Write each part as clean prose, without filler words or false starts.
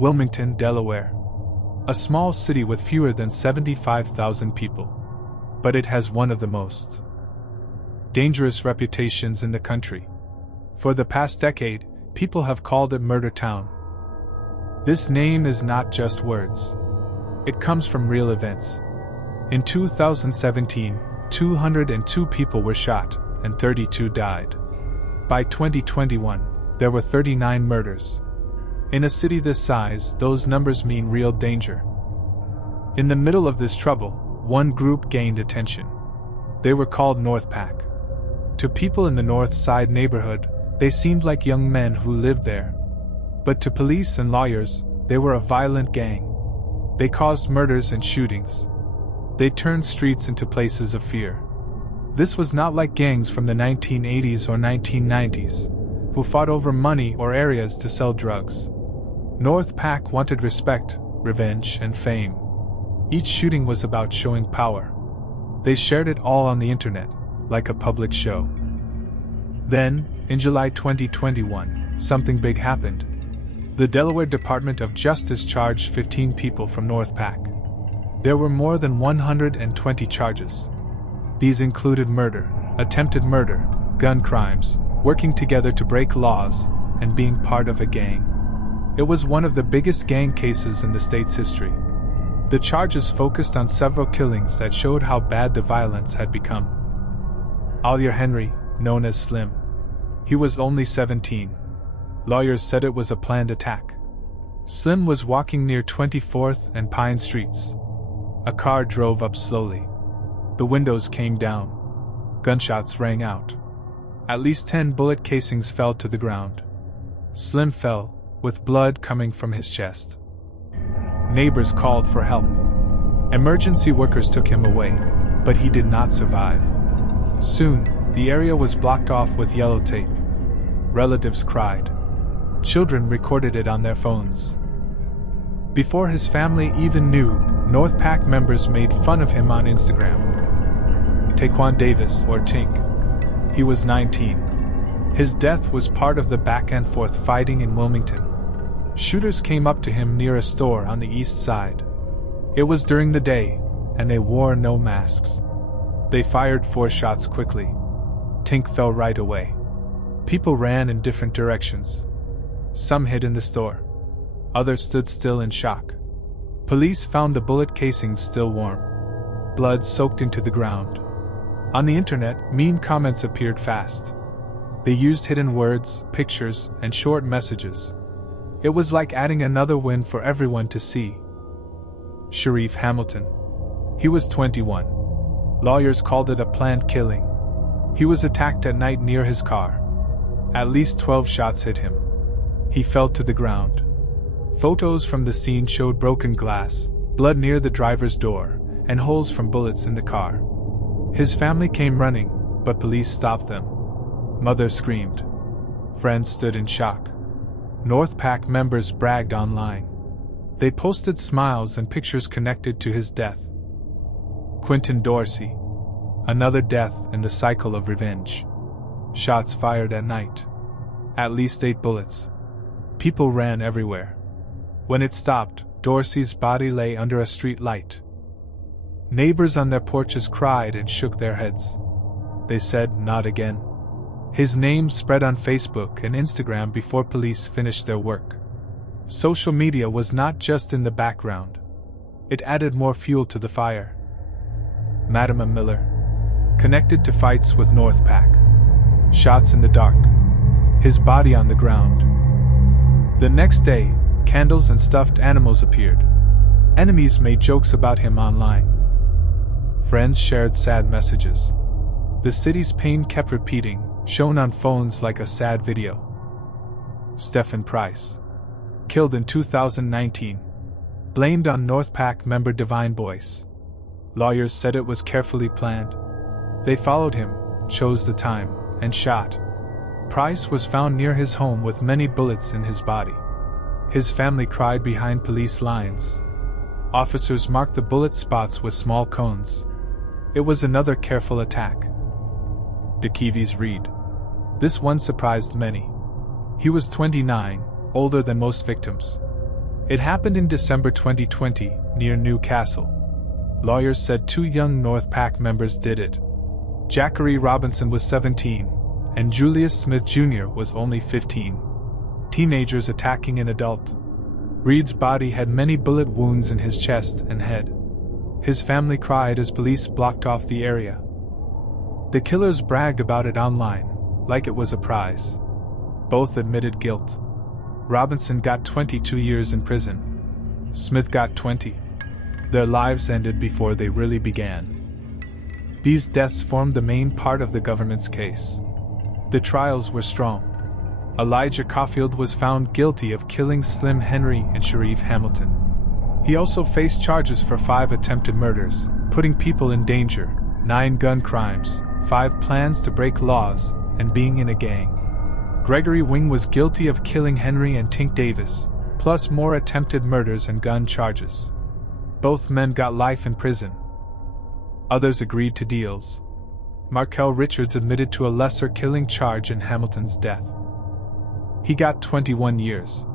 Wilmington, Delaware. A small city with fewer than 75,000 people. But it has one of the most dangerous reputations in the country. For the past decade, people have called it Murder Town. This name is not just words. It comes from real events. In 2017, 202 people were shot, and 32 died. By 2021, there were 39 murders. In a city this size, those numbers mean real danger. In the middle of this trouble, one group gained attention. They were called Northpack. To people in the North Side neighborhood, they seemed like young men who lived there. But to police and lawyers, they were a violent gang. They caused murders and shootings. They turned streets into places of fear. This was not like gangs from the 1980s or 1990s, who fought over money or areas to sell drugs. Northpack wanted respect, revenge, and fame. Each shooting was about showing power. They shared it all on the internet, like a public show. Then, in July 2021, something big happened. The Delaware Department of Justice charged 15 people from Northpack. There were more than 120 charges. These included murder, attempted murder, gun crimes, working together to break laws, and being part of a gang. It was one of the biggest gang cases in the state's history. The charges focused on several killings that showed how bad the violence had become. Elijah Henry, known as Slim. He was only 17. Lawyers said it was a planned attack. Slim was walking near 24th and Pine Streets. A car drove up slowly. The windows came down. Gunshots rang out. At least 10 bullet casings fell to the ground. Slim fell, with blood coming from his chest. Neighbors called for help. Emergency workers took him away, but he did not survive. Soon, the area was blocked off with yellow tape. Relatives cried. Children recorded it on their phones. Before his family even knew, Northpack members made fun of him on Instagram. Tink Davis, or Tink. He was 19. His death was part of the back-and-forth fighting in Wilmington. Shooters came up to him near a store on the east side. It was during the day, and they wore no masks. They fired 4 shots quickly. Tink fell right away. People ran in different directions. Some hid in the store. Others stood still in shock. Police found the bullet casings still warm. Blood soaked into the ground. On the internet, mean comments appeared fast. They used hidden words, pictures, and short messages. It was like adding another win for everyone to see. Sharif Hamilton. He was 21. Lawyers called it a planned killing. He was attacked at night near his car. At least 12 shots hit him. He fell to the ground. Photos from the scene showed broken glass, blood near the driver's door, and holes from bullets in the car. His family came running, but police stopped them. Mother screamed. Friends stood in shock. Northpack members bragged online. They posted smiles and pictures connected to his death. Quentin Dorsey. Another death in the cycle of revenge. Shots fired at night. At least 8 bullets. People ran everywhere. When it stopped, Dorsey's body lay under a street light. Neighbors on their porches cried and shook their heads. They said, "Not again." His name spread on Facebook and Instagram before police finished their work. Social media was not just in the background. It added more fuel to the fire. Madama Miller. Connected to fights with Northpack. Shots in the dark. His body on the ground. The next day, candles and stuffed animals appeared. Enemies made jokes about him online. Friends shared sad messages. The city's pain kept repeating, shown on phones like a sad video. Stephen Price. Killed in 2019. Blamed on Northpack member Divine Boyce. Lawyers said it was carefully planned. They followed him, chose the time, and shot. Price was found near his home with many bullets in his body. His family cried behind police lines. Officers marked the bullet spots with small cones. It was another careful attack. DeKevis Reed. This one surprised many. He was 29, older than most victims. It happened in December 2020, near Newcastle. Lawyers said 2 young Northpack members did it. Jackery Robinson was 17, and Julius Smith Jr. was only 15. Teenagers attacking an adult. Reed's body had many bullet wounds in his chest and head. His family cried as police blocked off the area. The killers bragged about it online, like it was a prize. Both admitted guilt. Robinson got 22 years in prison. Smith got 20. Their lives ended before they really began. These deaths formed the main part of the government's case. The trials were strong. Elijah Coffield was found guilty of killing Slim Henry and Sharif Hamilton. He also faced charges for 5 attempted murders, putting people in danger, 9 gun crimes, 5 plans to break laws, and being in a gang. Gregory Wing was guilty of killing Henry and Tink Davis, plus more attempted murders and gun charges. Both men got life in prison. Others agreed to deals. Markel Richards admitted to a lesser killing charge in Hamilton's death. He got 21 years.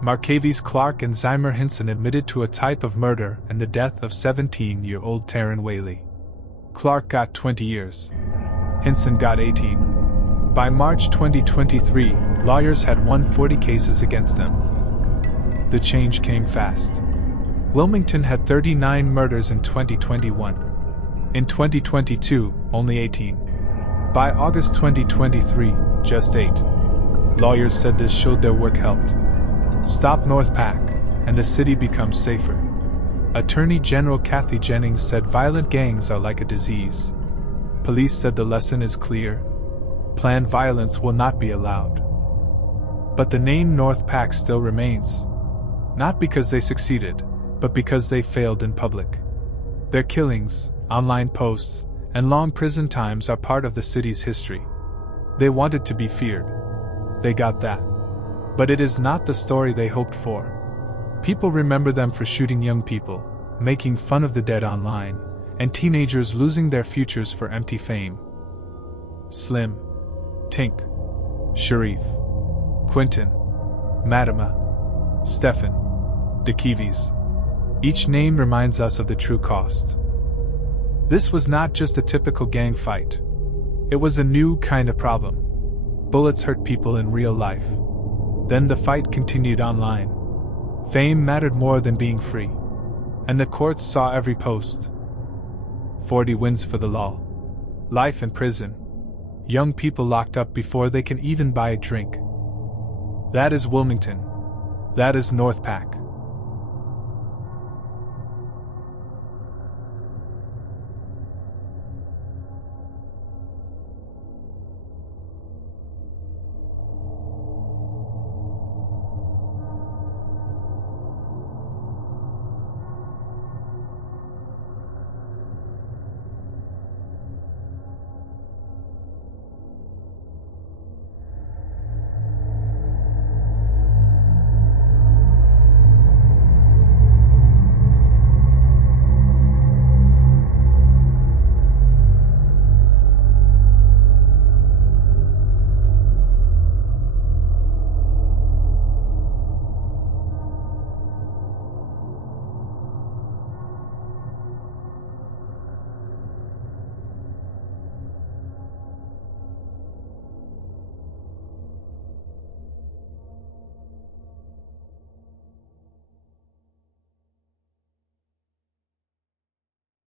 Marcavies Clark and Zymer Hinson admitted to a type of murder and the death of 17-year-old Taryn Whaley. Clark got 20 years. Hinson got 18. By March 2023, lawyers had won 40 cases against them. The change came fast. Wilmington had 39 murders in 2021. In 2022, only 18. By August 2023, just 8. Lawyers said this showed their work helped. Stop Northpack, and the city becomes safer. Attorney General Kathy Jennings said violent gangs are like a disease. Police said the lesson is clear. Planned violence will not be allowed. But the name Northpack still remains. Not because they succeeded, but because they failed in public. Their killings, online posts, and long prison times are part of the city's history. They wanted to be feared. They got that. But it is not the story they hoped for. People remember them for shooting young people, making fun of the dead online, and teenagers losing their futures for empty fame. Slim, Tink, Sharif, Quentin, Madama, Stephen, DeKeeves. Each name reminds us of the true cost. This was not just a typical gang fight. It was a new kind of problem. Bullets hurt people in real life. Then the fight continued online. Fame mattered more than being free. And the courts saw every post. 40 wins for the law. Life in prison. Young people locked up before they can even buy a drink. That is Wilmington. That is Northpack.